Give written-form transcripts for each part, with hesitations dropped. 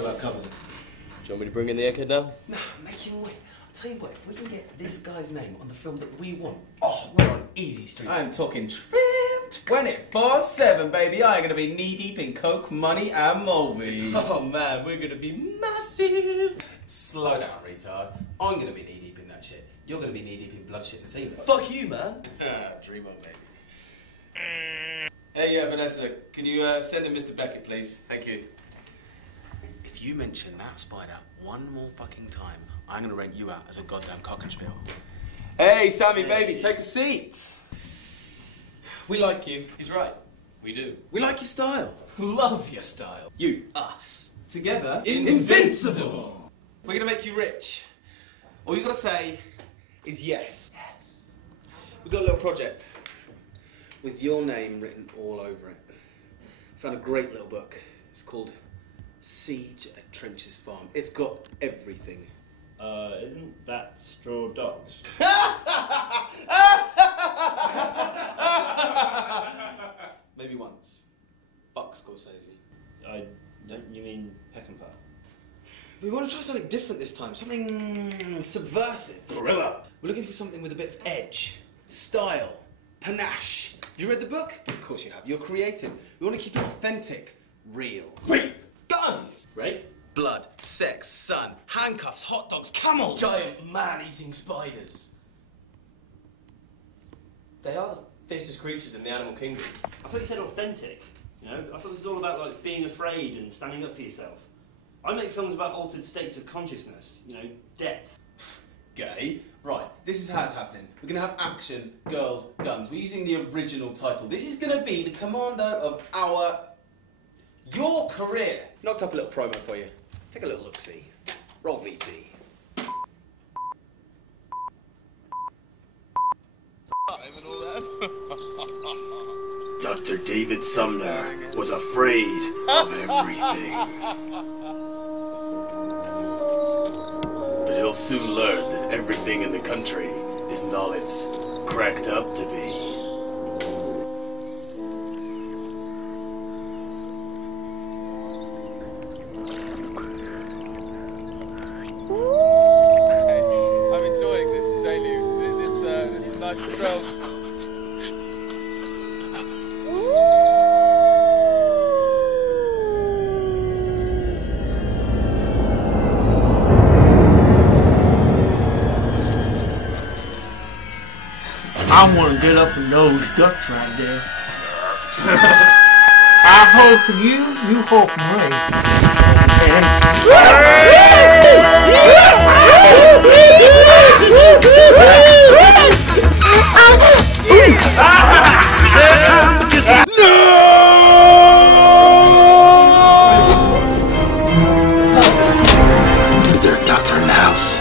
about covers it. Do you want me to bring in the echo now? Nah, make him wait. I'll tell you what, if we can get this guy's name on the film that we want, oh, we're on easy street. I am talking trim 24/7, baby. I am going to be knee-deep in coke, money, and movies. Oh man, we're going to be massive. Slow down, retard. I'm going to be knee-deep in that shit. You're going to be knee-deep in blood, shit, and semen. Fuck you, man. Dream on, baby. Hey, Vanessa, can you send in Mr. Beckett, please? Thank you. If you mention that spider one more fucking time, I'm going to rent you out as a goddamn cockenspiel. Hey, Sammy, baby, take a seat. We like you. He's right. We do. We like your style. Love your style. You. Us. Together, invincible. We're going to make you rich. All you got to say is yes. Yes. We've got a little project with your name written all over it. Found a great little book. It's called Siege at Trench's Farm. It's got everything. Isn't that Straw Dogs? Maybe once. Fuck Scorsese. You mean Peckinpah? We want to try something different this time. Something subversive. Guerrilla! We're looking for something with a bit of edge, style, panache. Have you read the book? Of course you have. You're creative. We want to keep it authentic, real. Rape! Guns! Rape? Blood, sex, sun, handcuffs, hot dogs, camels! Giant man-eating spiders. They are the fiercest creatures in the animal kingdom. I thought you said authentic. You know, I thought this was all about like being afraid and standing up for yourself. I make films about altered states of consciousness, you know, depth. Gay. Right, this is how it's happening. We're going to have action, girls, guns. We're using the original title. This is going to be the commando of your career. Knocked up a little promo for you. Take a little look-see. Roll VT. Dr. David Sumner was afraid of everything. But he'll soon learn that everything in the country isn't all it's cracked up to be. I'm enjoying this deluge, this nice stroll. I want to get up in those ducks right there. I hope you hope Is there a doctor in the house?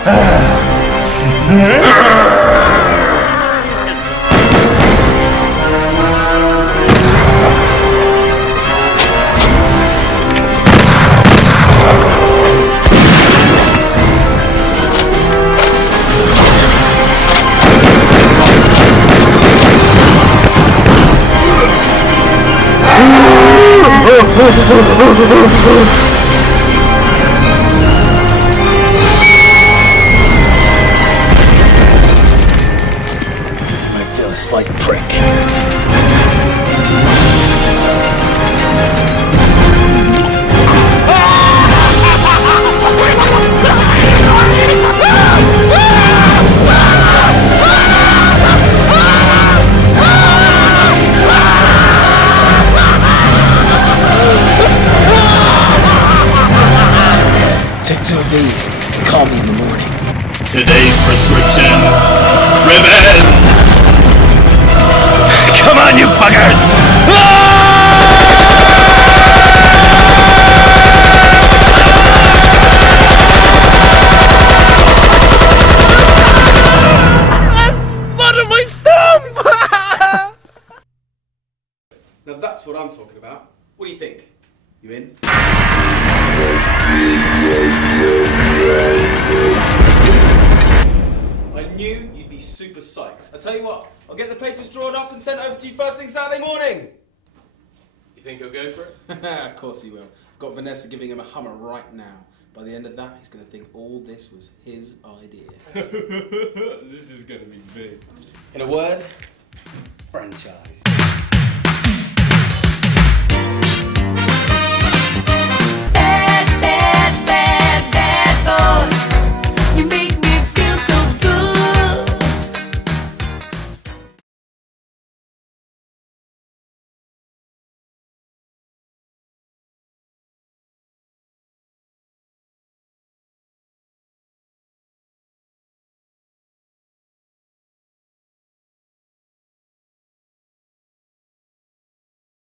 Might feel a slight prick. Take 2 of these and call me in the morning. Today's prescription: revenge! Come on, you fuckers! Now that's what I'm talking about. What do you think? You in? I knew you'd be super psyched. I tell you what, I'll get the papers drawn up and sent over to you first thing Saturday morning. You think he'll go for it? Of course he will. Got Vanessa giving him a Hummer right now. By the end of that, he's going to think all this was his idea. This is going to be big. In a word, franchise.